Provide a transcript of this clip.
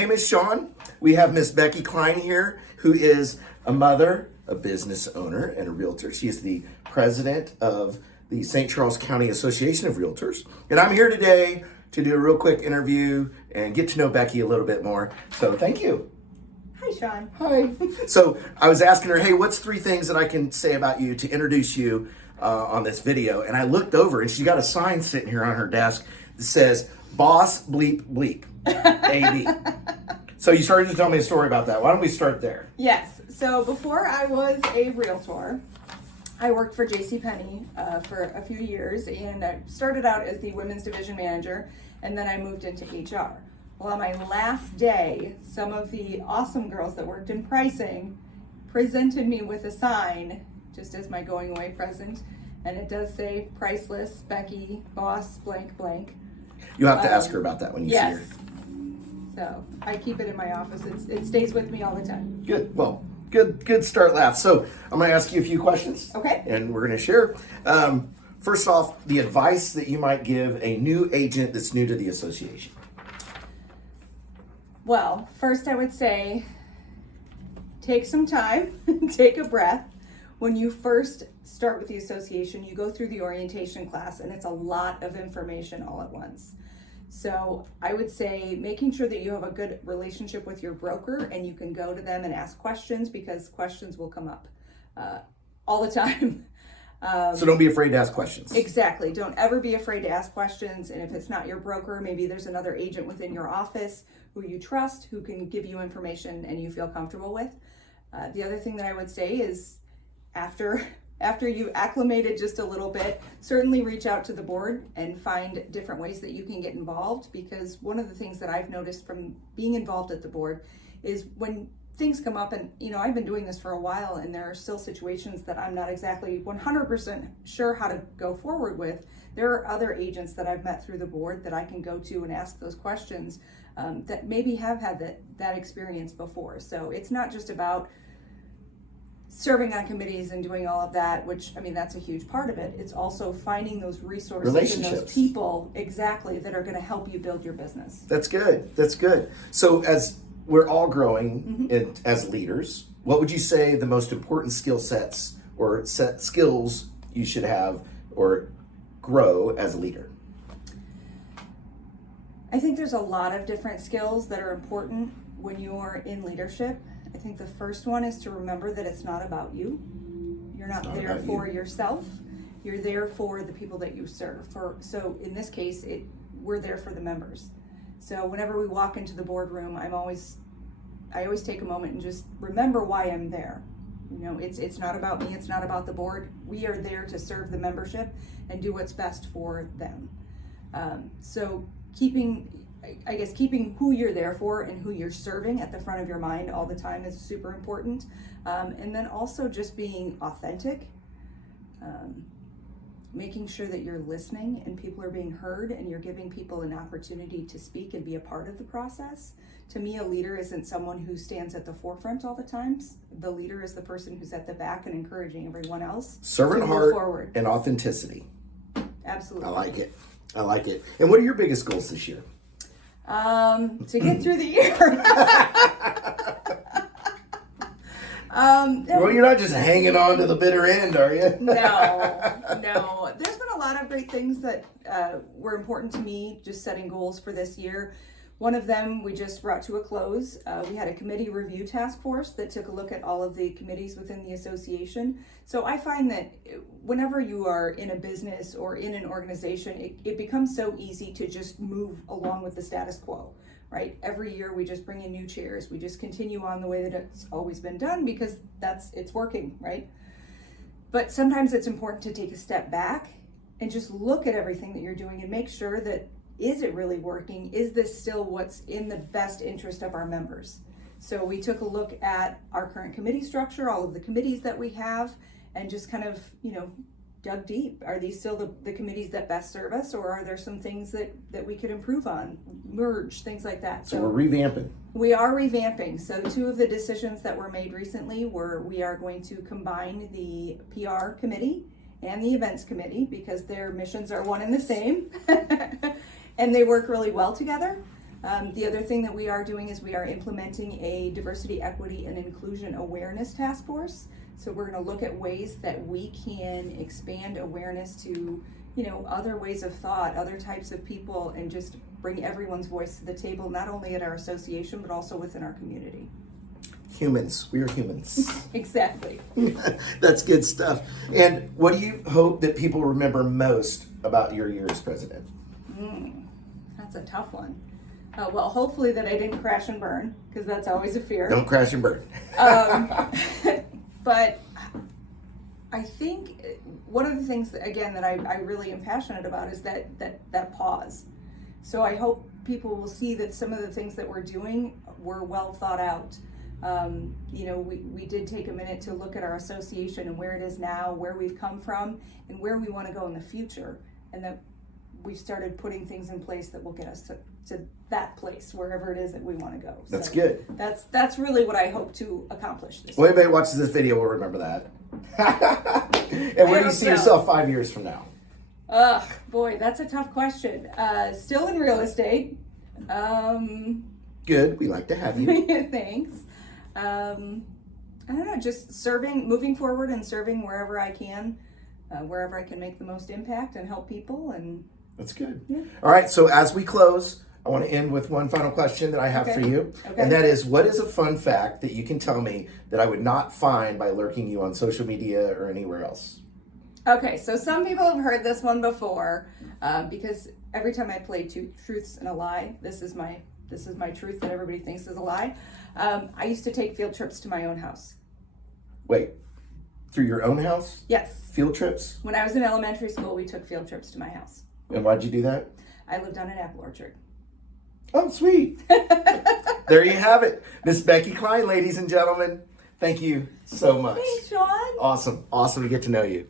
name is Sean. We have Miss Becky Klein here, who is a mother, a business owner, and a realtor. She is the president of the St. Charles County Association of Realtors. And I'm here today to do a real quick interview and get to know Becky a little bit more. So thank you. Hi, Sean. Hi. So I was asking her, hey, what's 3 things that I can say about you to introduce you on this video? And I looked over and she got a sign sitting here on her desk that says, Boss Bleep Bleep, AB. So you started to tell me a story about that. Why don't we start there? Yes. So before I was a realtor, I worked for JCPenney for a few years, and I started out as the women's division manager, and then I moved into HR. Well, on my last day, some of the awesome girls that worked in pricing presented me with a sign, just as my going away present, and it does say Priceless, Becky, Boss, blank, blank. You'll have to ask her about that when you see her. So I keep it in my office. It stays with me all the time. Good. Well, good start laugh. So I'm going to ask you a few questions. Okay. And we're going to share. First off, the advice that you might give a new agent that's new to the association. Well, first I would say, take some time, take a breath. When you first start with the association, you go through the orientation class, and it's a lot of information all at once. So I would say making sure that you have a good relationship with your broker and you can go to them and ask questions, because questions will come up all the time. So don't be afraid to ask questions. Exactly. Don't ever be afraid to ask questions. And if it's not your broker, maybe there's another agent within your office who you trust, who can give you information and you feel comfortable with. The other thing that I would say is after you've acclimated just a little bit, certainly reach out to the board and find different ways that you can get involved, because one of the things that I've noticed from being involved at the board is when things come up, and I've been doing this for a while and there are still situations that I'm not exactly 100% sure how to go forward with, there are other agents that I've met through the board that I can go to and ask those questions that maybe have had that experience before. So it's not just about serving on committees and doing all of that, which, that's a huge part of it. It's also finding those resources and those people, exactly, that are going to help you build your business. That's good. That's good. So as we're all growing as leaders, what would you say the most important skill sets or skills you should have or grow as a leader? I think there's a lot of different skills that are important when you're in leadership. I think the first one is to remember that it's not about you. You're not there for yourself. You're there for the people that you serve. So in this case, we're there for the members. So whenever we walk into the boardroom, I always take a moment and just remember why I'm there. It's not about me. It's not about the board. We are there to serve the membership and do what's best for them. So keeping who you're there for and who you're serving at the front of your mind all the time is super important. And then also just being authentic, making sure that you're listening and people are being heard and you're giving people an opportunity to speak and be a part of the process. To me, a leader isn't someone who stands at the forefront all the times. The leader is the person who's at the back and encouraging everyone else. Servant heart forward. And authenticity. Absolutely. I like it. And what are your biggest goals this year? To get through the year. Well, you're not just hanging on to the bitter end, are you? No. There's been a lot of great things that were important to me, just setting goals for this year. One of them we just brought to a close. We had a committee review task force that took a look at all of the committees within the association. So I find that whenever you are in a business or in an organization, it becomes so easy to just move along with the status quo, right? Every year we just bring in new chairs. We just continue on the way that it's always been done because it's working, right? But sometimes it's important to take a step back and just look at everything that you're doing and make sure that, is it really working? Is this still what's in the best interest of our members? So we took a look at our current committee structure, all of the committees that we have, and just kind of, dug deep. Are these still the committees that best serve us, or are there some things that we could improve on, merge, things like that? So we're revamping. We are revamping. So 2 of the decisions that were made recently were we are going to combine the PR committee and the events committee because their missions are one and the same. And they work really well together. The other thing that we are doing is we are implementing a diversity, equity, and inclusion awareness task force. So we're going to look at ways that we can expand awareness to, other ways of thought, other types of people, and just bring everyone's voice to the table, not only at our association, but also within our community. Humans. We are humans. Exactly. That's good stuff. And what do you hope that people remember most about your year as president? That's a tough one. Well, hopefully that I didn't crash and burn, because that's always a fear. Don't crash and burn. But I think one of the things that, again, that I really am passionate about is that pause. So I hope people will see that some of the things that we're doing were well thought out. We did take a minute to look at our association and where it is now, where we've come from, and where we want to go in the future, and that we've started putting things in place that will get us to that place, wherever it is that we want to go. That's good. That's really what I hope to accomplish this Well, year. anybody watches this video will remember that. And where do you see yourself 5 years from now? Boy, that's a tough question. Still in real estate. Good. We like to have you. Thanks. I don't know, just moving forward and serving wherever I can make the most impact and help people. And that's good. Yeah. All right. So as we close, I want to end with one final question that I have for you. Okay. And that is, what is a fun fact that you can tell me that I would not find by lurking you on social media or anywhere else? Okay, so some people have heard this one before, because every time I play two truths and a lie, this is my truth that everybody thinks is a lie. I used to take field trips to my own house. Wait, through your own house? Yes. Field trips? When I was in elementary school, we took field trips to my house. And why'd you do that? I lived on an apple orchard. Oh, sweet. There you have it. Miss Becky Klein, ladies and gentlemen. Thank you so much. Thanks, Sean. Awesome to get to know you.